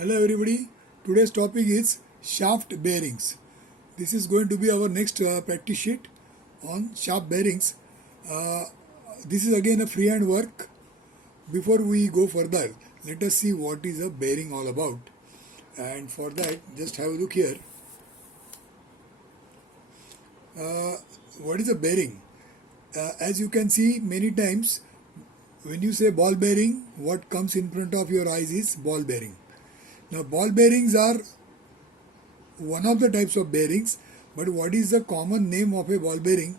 Hello everybody. Today's topic is shaft bearings. This is going to be our next practice sheet on shaft bearings. Uh, this is again a freehand work. Before we go further, let us see what is a bearing all about. And for that, just have a look here. Uh, what is a bearing? As you can see many times, when you say ball bearing, what comes in front of your eyes is ball bearing. Now, ball bearings are one of the types of bearings, but what is the common name of a ball bearing?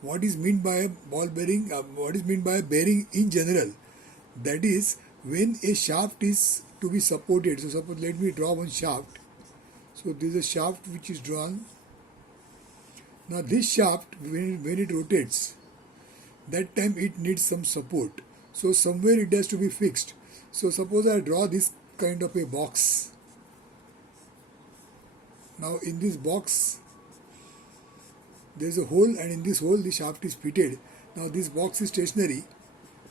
What is meant by a ball bearing? What is meant by a bearing in general? That is, when a shaft is to be supported. So, suppose let me draw one shaft. So, this is a shaft which is drawn. Now, this shaft, when it rotates, that time it needs some support. So, somewhere it has to be fixed. So, suppose I draw this kind of a box. Now in this box there is a hole, and in this hole the shaft is fitted. Now this box is stationary,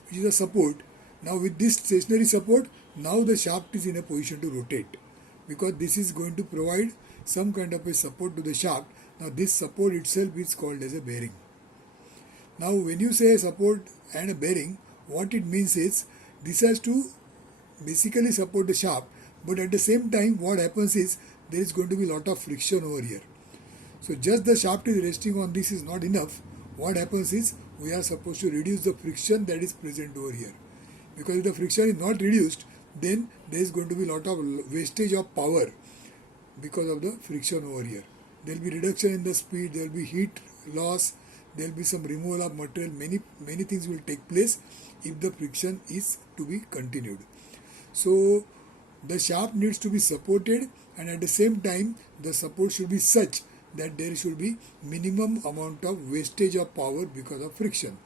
which is a support. Now with this stationary support, now the shaft is in a position to rotate, because this is going to provide some kind of a support to the shaft. Now this support itself is called as a bearing. Now when you say support and a bearing, what it means is this has to basically support the shaft, but at the same time what happens is there is going to be a lot of friction over here. So just the shaft is resting on this is not enough. What happens is we are supposed to reduce the friction that is present over here, because if the friction is not reduced, then there is going to be a lot of wastage of power because of the friction over here. There will be reduction in the speed, there will be heat loss, there will be some removal of material, many things will take place if the friction is to be continued. So the shaft needs to be supported, and at the same time the support should be such that there should be minimum amount of wastage of power because of friction.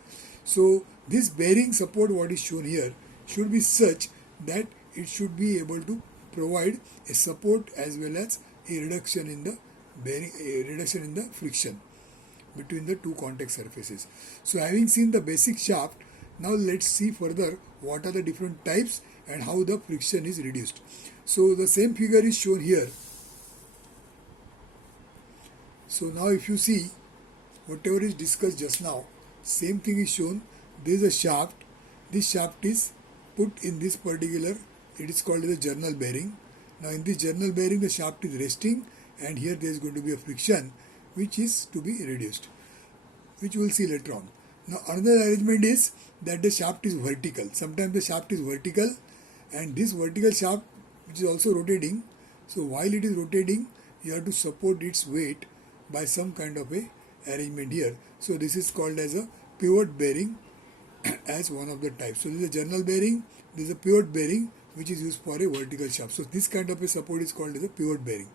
So this bearing support, what is shown here, should be such that it should be able to provide a support as well as a reduction in the bearing, a reduction in the friction between the two contact surfaces. So having seen the basic shaft, now let's see further what are the different types and how the friction is reduced. So the same figure is shown here. So now if you see whatever is discussed just now, same thing is shown. There is a shaft. This shaft is put in this particular, it is called as a journal bearing. Now in this journal bearing the shaft is resting, and here there is going to be a friction which is to be reduced, which we will see later on. Now another arrangement is that the shaft is vertical. Sometimes the shaft is vertical, and this vertical shaft which is also rotating. So while it is rotating, you have to support its weight by some kind of a arrangement here. So this is called as a pivot bearing as one of the types. So this is a journal bearing, this is a pivot bearing which is used for a vertical shaft. So this kind of a support is called as a pivot bearing.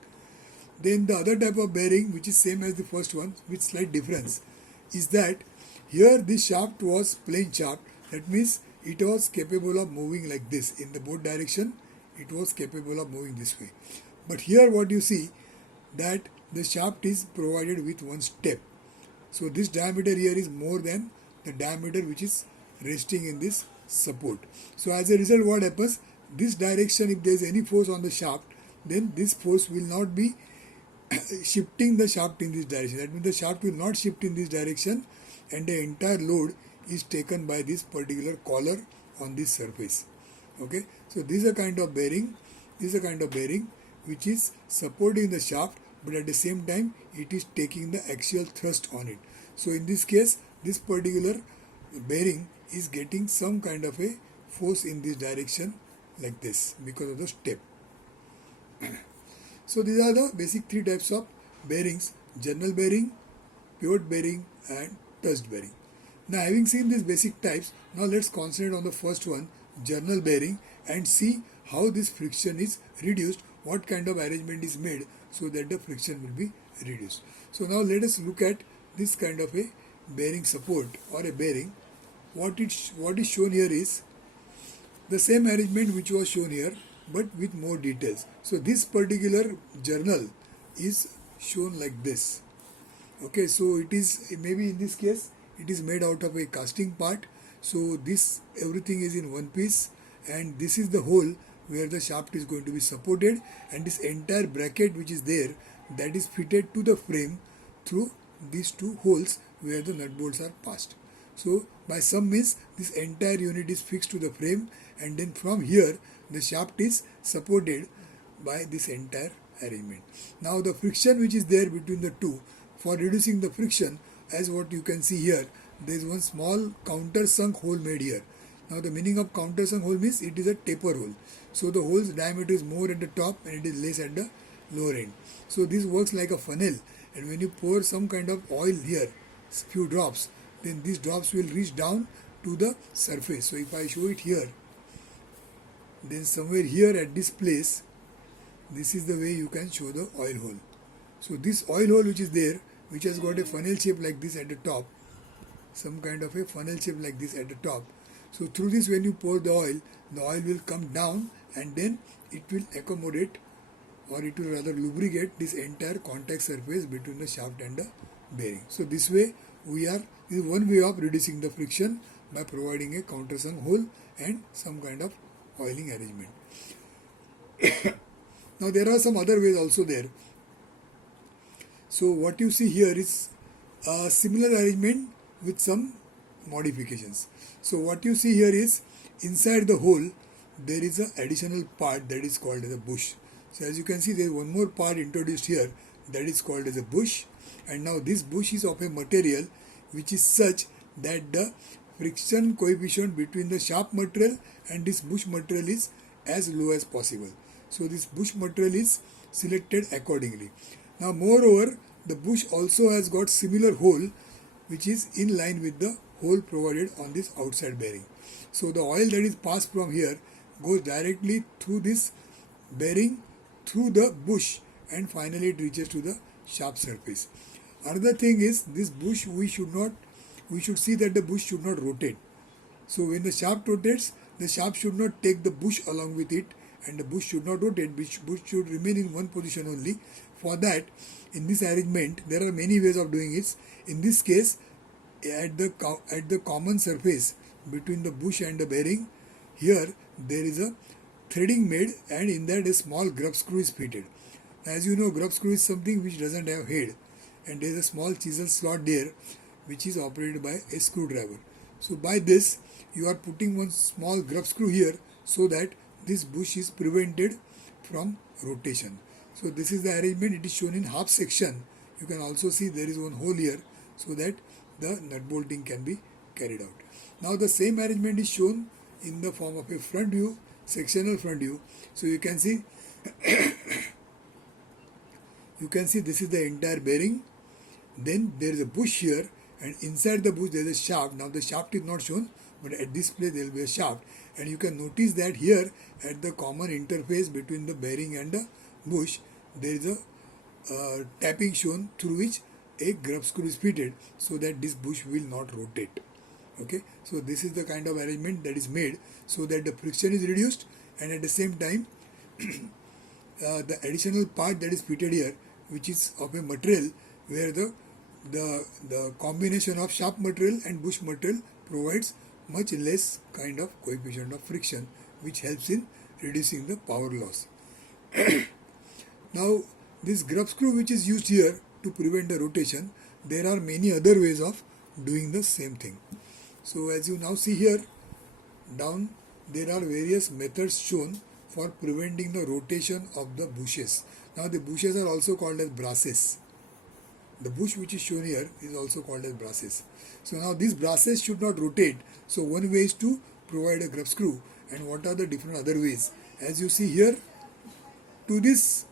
Then the other type of bearing, which is same as the first one with slight difference, is that here this shaft was plain shaft. That means it was capable of moving like this in the both direction. It was capable of moving this way. But here what you see, that the shaft is provided with one step. So this diameter here is more than the diameter which is resting in this support. So as a result, what happens, this direction, if there is any force on the shaft, then this force will not be shifting the shaft in this direction. That means the shaft will not shift in this direction, and the entire load is taken by this particular collar on this surface. Okay, so this is a kind of bearing. This is a kind of bearing which is supporting the shaft, but at the same time it is taking the axial thrust on it. So in this case, this particular bearing is getting some kind of a force in this direction like this because of the step. So these are the basic three types of bearings: journal bearing, pivot bearing, and thrust bearing. Now having seen these basic types, now let's concentrate on the first one, journal bearing, and see how this friction is reduced, what kind of arrangement is made so that the friction will be reduced. So now let us look at this kind of a bearing support or a bearing. What is shown here is the same arrangement which was shown here, but with more details. So this particular journal is shown like this. Okay, so it is, maybe in this case it is made out of a casting part. So this everything is in one piece, and this is the hole where the shaft is going to be supported, and this entire bracket which is there, that is fitted to the frame through these two holes where the nut bolts are passed. So by some means this entire unit is fixed to the frame, and then from here the shaft is supported by this entire arrangement. Now the friction which is there between the two, for reducing the friction, as what you can see here, there is one small countersunk hole made here. Now the meaning of countersunk hole means it is a taper hole. So the hole's diameter is more at the top and it is less at the lower end. So this works like a funnel, and when you pour some kind of oil here, few drops, then these drops will reach down to the surface. So if I show it here, then somewhere here at this place, this is the way you can show the oil hole. So this oil hole which is there, which has got a funnel shape like this at the top, some kind of a funnel shape like this at the top. So through this, when you pour the oil will come down, and then it will accommodate, or it will rather lubricate this entire contact surface between the shaft and the bearing. So this way this is one way of reducing the friction, by providing a countersunk hole and some kind of oiling arrangement. Now there are some other ways also there. So what you see here is a similar arrangement with some modifications. So what you see here is, inside the hole there is an additional part that is called as a bush. So as you can see, there is one more part introduced here, that is called as a bush, and now this bush is of a material which is such that the friction coefficient between the shaft material and this bush material is as low as possible. So this bush material is selected accordingly. Now moreover, the bush also has got similar hole which is in line with the hole provided on this outside bearing. So the oil that is passed from here goes directly through this bearing, through the bush, and finally it reaches to the shaft surface. Another thing is, this bush we should see that the bush should not rotate. So when the shaft rotates, the shaft should not take the bush along with it, and the bush should not rotate. Bush should remain in one position only. For that, in this arrangement, there are many ways of doing it. In this case, at the common surface between the bush and the bearing, here there is a threading made, and in that a small grub screw is fitted. As you know, grub screw is something which doesn't have head, and there is a small chisel slot there which is operated by a screwdriver. So by this, you are putting one small grub screw here, so that this bush is prevented from rotation. So this is the arrangement. It is shown in half section. You can also see there is one hole here, so that the nut bolting can be carried out. Now the same arrangement is shown in the form of a front view, sectional front view. So you can see this is the entire bearing. Then there is a bush here, and inside the bush there is a shaft. Now the shaft is not shown, but at this place there will be a shaft, and you can notice that here at the common interface between the bearing and the bush, there is a tapping shown through which a grub screw is fitted, so that this bush will not rotate. Okay, so this is the kind of arrangement that is made, so that the friction is reduced, and at the same time the additional part that is fitted here, which is of a material where the combination of shaft material and bush material provides much less kind of coefficient of friction, which helps in reducing the power loss. Now this grub screw which is used here to prevent the rotation, there are many other ways of doing the same thing. So as you now see here down, there are various methods shown for preventing the rotation of the bushes. Now the bushes are also called as brasses. The bush which is shown here is also called as brasses. So now these brasses should not rotate. So one way is to provide a grub screw. And what are the different other ways? As you see here, to this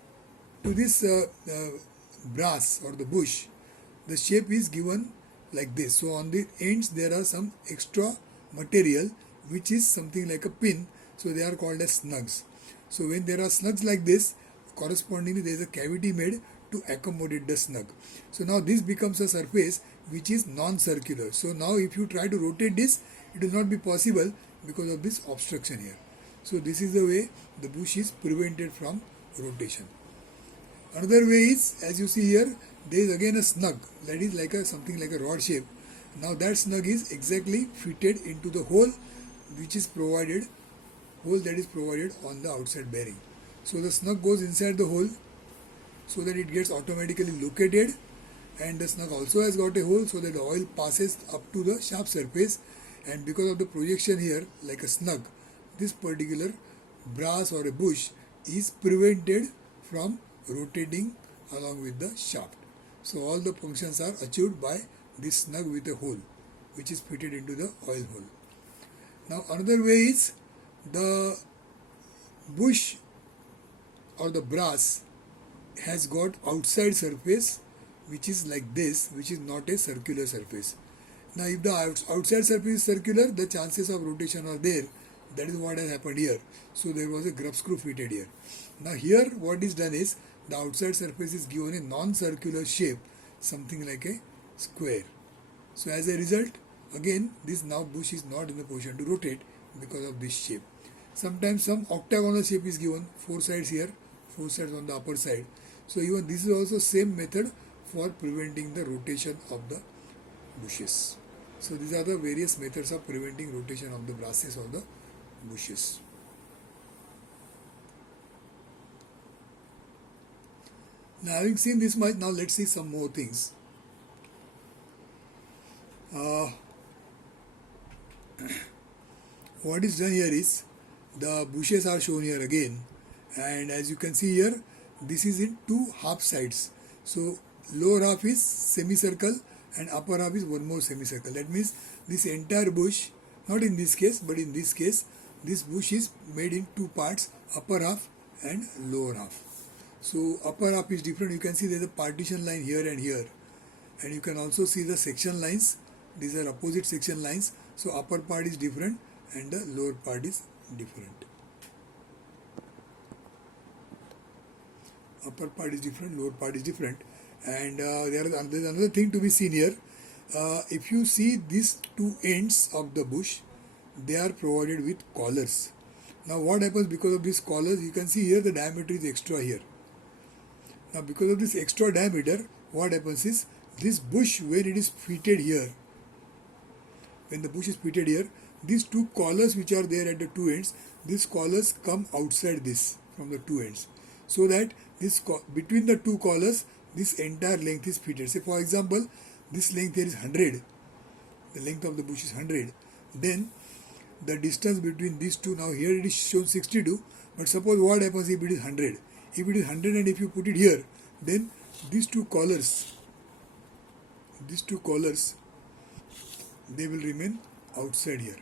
brass or the bush, the shape is given like this. So on the ends there are some extra material which is something like a pin. So they are called as snugs. So when there are snugs like this, correspondingly there is a cavity made to accommodate the snug. So now this becomes a surface which is non-circular. So now if you try to rotate this, it will not be possible because of this obstruction here. So this is the way the bush is prevented from rotation. Another way is, as you see here, there is again a snug that is like something like a rod shape. Now that snug is exactly fitted into the hole which is provided hole that is provided on the outside bearing. So the snug goes inside the hole so that it gets automatically located, and the snug also has got a hole so that the oil passes up to the shaft surface, and because of the projection here like a snug, this particular brass or a bush is prevented from rotating along with the shaft. So all the functions are achieved by this snug with a hole which is fitted into the oil hole. Now another way is the bush or the brass has got outside surface which is like this, which is not a circular surface. Now if the outside surface is circular, the chances of rotation are there. That is what has happened here. So there was a grub screw fitted here. Now here what is done is the outside surface is given a non-circular shape, something like a square. So as a result, again this now bush is not in the position to rotate because of this shape. Sometimes some octagonal shape is given, 4 sides here, 4 sides on the upper side. So even this is also same method for preventing the rotation of the bushes. So these are the various methods of preventing rotation of the brasses or the bushes. Now having seen this much, now let's see some more things. What is done here is the bushes are shown here again, and as you can see here, this is in two half sides. So lower half is semicircle and upper half is one more semicircle. That means this entire bush, not in this case but in this case, this bush is made in two parts, upper half and lower half. So upper half is different. You can see there is a partition line here, and you can also see the section lines. These are opposite section lines. So upper part is different and the lower part is different. Upper part is different, lower part is different. And there is another thing to be seen here. If you see these two ends of the bush, they are provided with collars. Now what happens because of these collars? You can see here the diameter is extra here. Now because of this extra diameter, what happens is this bush, when it is fitted here, when the bush is fitted here, these two collars which are there at the two ends, these collars come outside this from the two ends, so that this between the two collars this entire length is fitted. Say for example, this length here is 100, the length of the bush is 100, then the distance between these two, now here it is shown 62, but suppose what happens if it is 100? If it is 100 and if you put it here, then these two collars, they will remain outside here,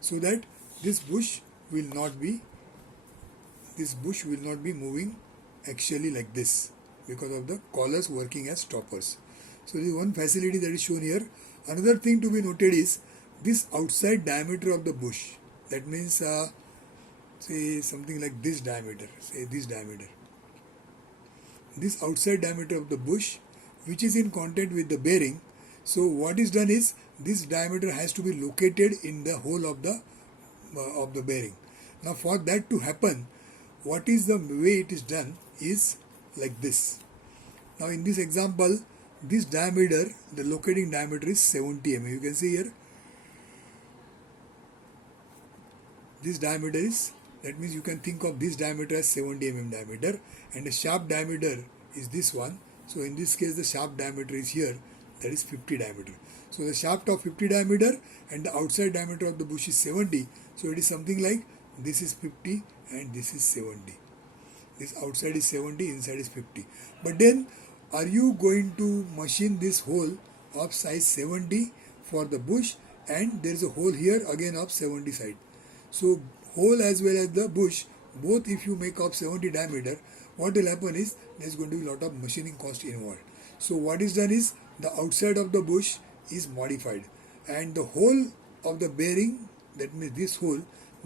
so that this bush will not be moving actually like this because of the collars working as stoppers. So this is one facility that is shown here. Another thing to be noted is this outside diameter of the bush. That means say something like this diameter, this outside diameter of the bush, which is in contact with the bearing. So what is done is this diameter has to be located in the hole of the bearing. Now for that to happen, what is the way it is done is like this. Now in this example, this diameter, the locating diameter is 70 mm. You can see here, this diameter is, that means you can think of this diameter as 70 mm diameter, and the shaft diameter is this one. So in this case the shaft diameter is here, that is 50 diameter. So the shaft of 50 diameter and the outside diameter of the bush is 70. So it is something like this is 50 and this is 70. This outside is 70, inside is 50. But then are you going to machine this hole of size 70 for the bush, and there is a hole here again of 70 side. So hole as well as the bush, both if you make of 70 diameter, what will happen is there is going to be a lot of machining cost involved. So what is done is the outside of the bush is modified, and the hole of the bearing, that means this hole,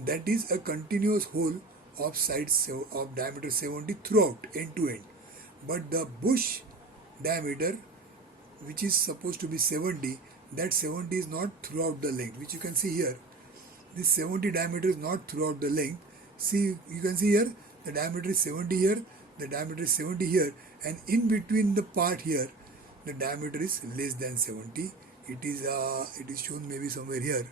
that is a continuous hole of of diameter 70 throughout, end to end. But the bush diameter, which is supposed to be 70, that 70 is not throughout the length, which you can see here. This 70 diameter is not throughout the length. See, you can see here the diameter is 70 here, the diameter is 70 here, and in between the part here the diameter is less than 70. It is shown maybe somewhere here.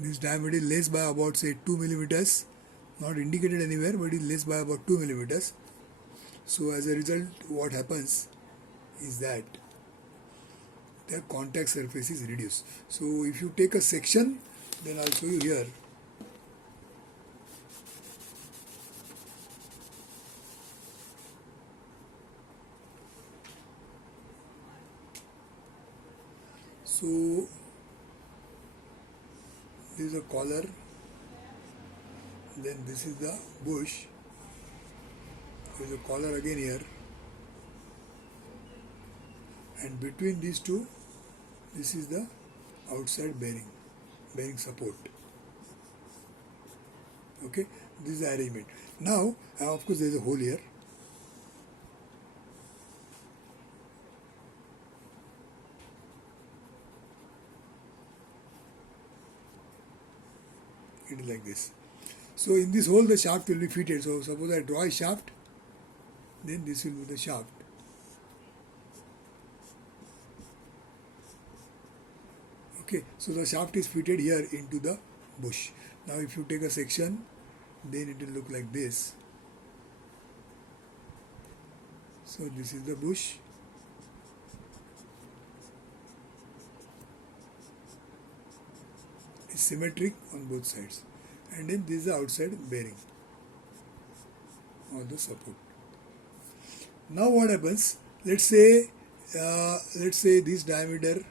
This diameter is less by about say 2 millimeters, not indicated anywhere, but is less by about 2 millimeters. So as a result, what happens is that their contact surface is reduced. So if you take a section, then I'll show you here. So this is a collar, then this is the bush, there is a collar again here, and between these two, this is the outside bearing support. Okay, this is the arrangement. Now, of course, there is a hole here. It is like this. So in this hole the shaft will be fitted. So suppose I draw a shaft, then this will be the shaft. Okay, so the shaft is fitted here into the bush. Now if you take a section, then it will look like this. So this is the bush. It's symmetric on both sides. And then this is the outside bearing or the support. Now what happens? Let's say this diameter.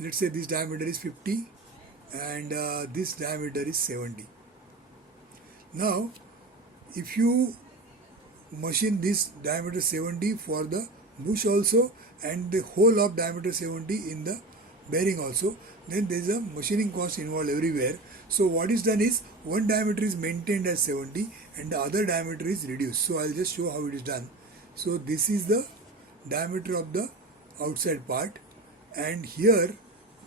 Let's say this diameter is 50 and this diameter is 70. Now, if you machine this diameter 70 for the bush also and the whole of diameter 70 in the bearing also, then there is a machining cost involved everywhere. So what is done is one diameter is maintained as 70 and the other diameter is reduced. So I'll just show how it is done. So this is the diameter of the outside part, and here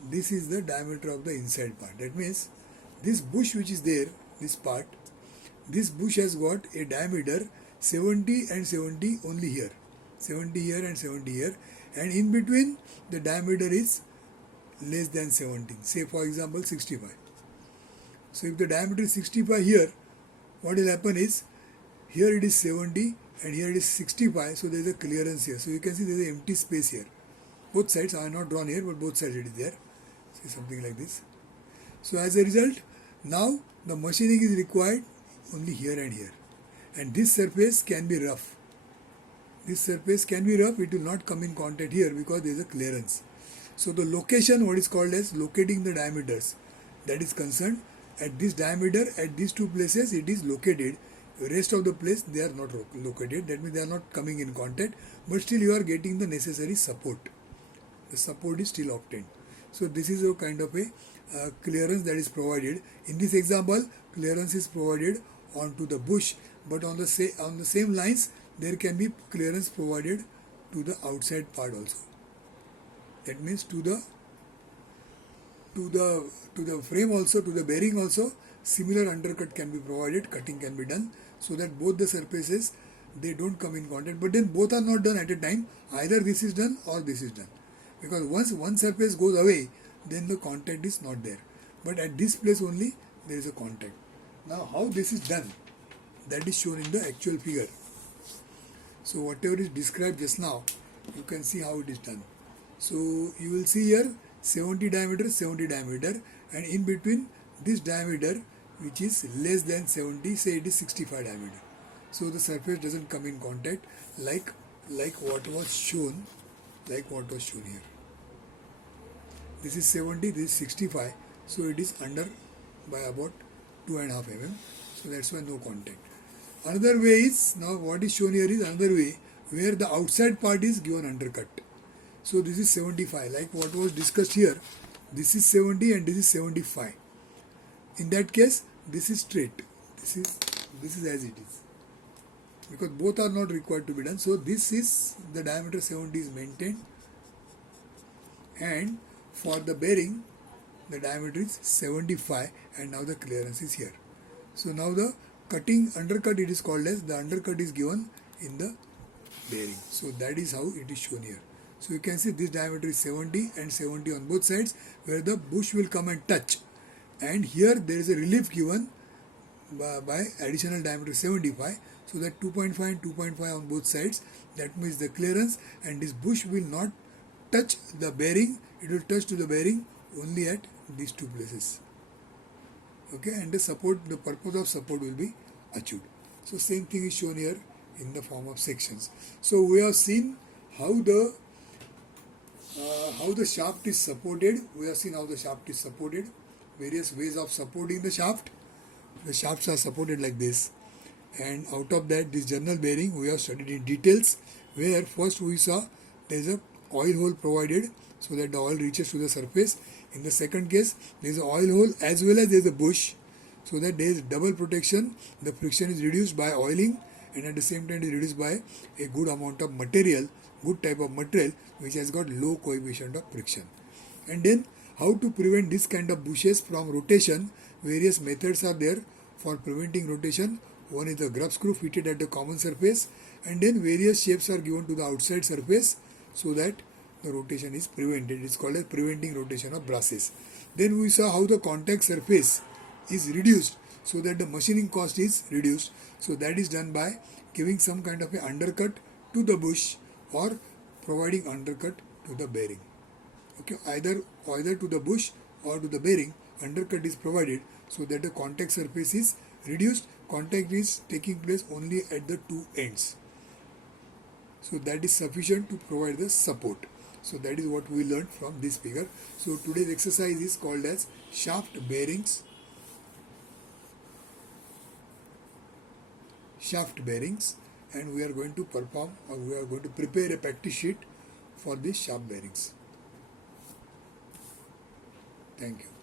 this is the diameter of the inside part. That means this bush which is there, this part, this bush has got a diameter 70 and 70 only here, 70 here and 70 here, and in between the diameter is less than 70, say for example 65. So if the diameter is 65 here, what will happen is here it is 70 and here it is 65, so there is a clearance here. So you can see there is an empty space here. Both sides are not drawn here, but both sides it is there. See, something like this. So as a result, now the machining is required only here and here. And this surface can be rough. This surface can be rough, it will not come in contact here because there is a clearance. So the location, what is called as locating the diameters, that is concerned. At this diameter, at these two places, it is located. The rest of the place, they are not located. That means they are not coming in contact. But still you are getting the necessary support. The support is still obtained. So this is a kind of a clearance that is provided. In this example, clearance is provided onto the bush. But on the same lines, there can be clearance provided to the outside part also. That means to the frame also, to the bearing also, similar undercut can be provided, cutting can be done, so that both the surfaces, they don't come in contact. But then both are not done at a time. Either this is done or this is done. Because once one surface goes away, then the contact is not there. But at this place only, there is a contact. Now how this is done, that is shown in the actual figure. So whatever is described just now, you can see how it is done. So you will see here 70 diameter, 70 diameter, and in between this diameter which is less than 70, say it is 65 diameter. So the surface doesn't come in contact like what was shown, here. This is 70, this is 65, so it is under by about 2.5 mm. So that's why no contact. Another way is, now what is shown here is another way where the outside part is given undercut. So this is 75, like what was discussed here. This is 70 and this is 75. In that case, this is straight. This is as it is. Because both are not required to be done. So this is the diameter 70 is maintained. And for the bearing, the diameter is 75 and now the clearance is here. So now the undercut it is called as, the undercut is given in the bearing. So that is how it is shown here. So you can see this diameter is 70 and 70 on both sides, where the bush will come and touch. And here there is a relief given by additional diameter 75, so that 2.5 and 2.5 on both sides, that means the clearance, and this bush will not touch the bearing, it will touch to the bearing only at these two places. Okay, and the purpose of support will be achieved. So same thing is shown here in the form of sections. So we have seen how the shaft is supported. We have seen how the shaft is supported, various ways of supporting the shaft. The shafts are supported like this, and out of that, this journal bearing we have studied in details, where first we saw there is a oil hole provided so that the oil reaches to the surface. In the second case, there is an oil hole as well as there is a bush, so that there is double protection. The friction is reduced by oiling, and at the same time it is reduced by a good amount of material, good type of material which has got low coefficient of friction. And then how to prevent this kind of bushes from rotation? Various methods are there for preventing rotation. One is the grub screw fitted at the common surface, and then various shapes are given to the outside surface so that the rotation is prevented. It is called as preventing rotation of brasses. Then we saw how the contact surface is reduced so that the machining cost is reduced. So that is done by giving some kind of a undercut to the bush or providing undercut to the bearing. Okay, either to the bush or to the bearing, undercut is provided so that the contact surface is reduced. Contact is taking place only at the two ends. So that is sufficient to provide the support. So that is what we learned from this figure. So today's exercise is called as shaft bearings. And we are going to prepare a practice sheet for these shaft bearings. Thank you.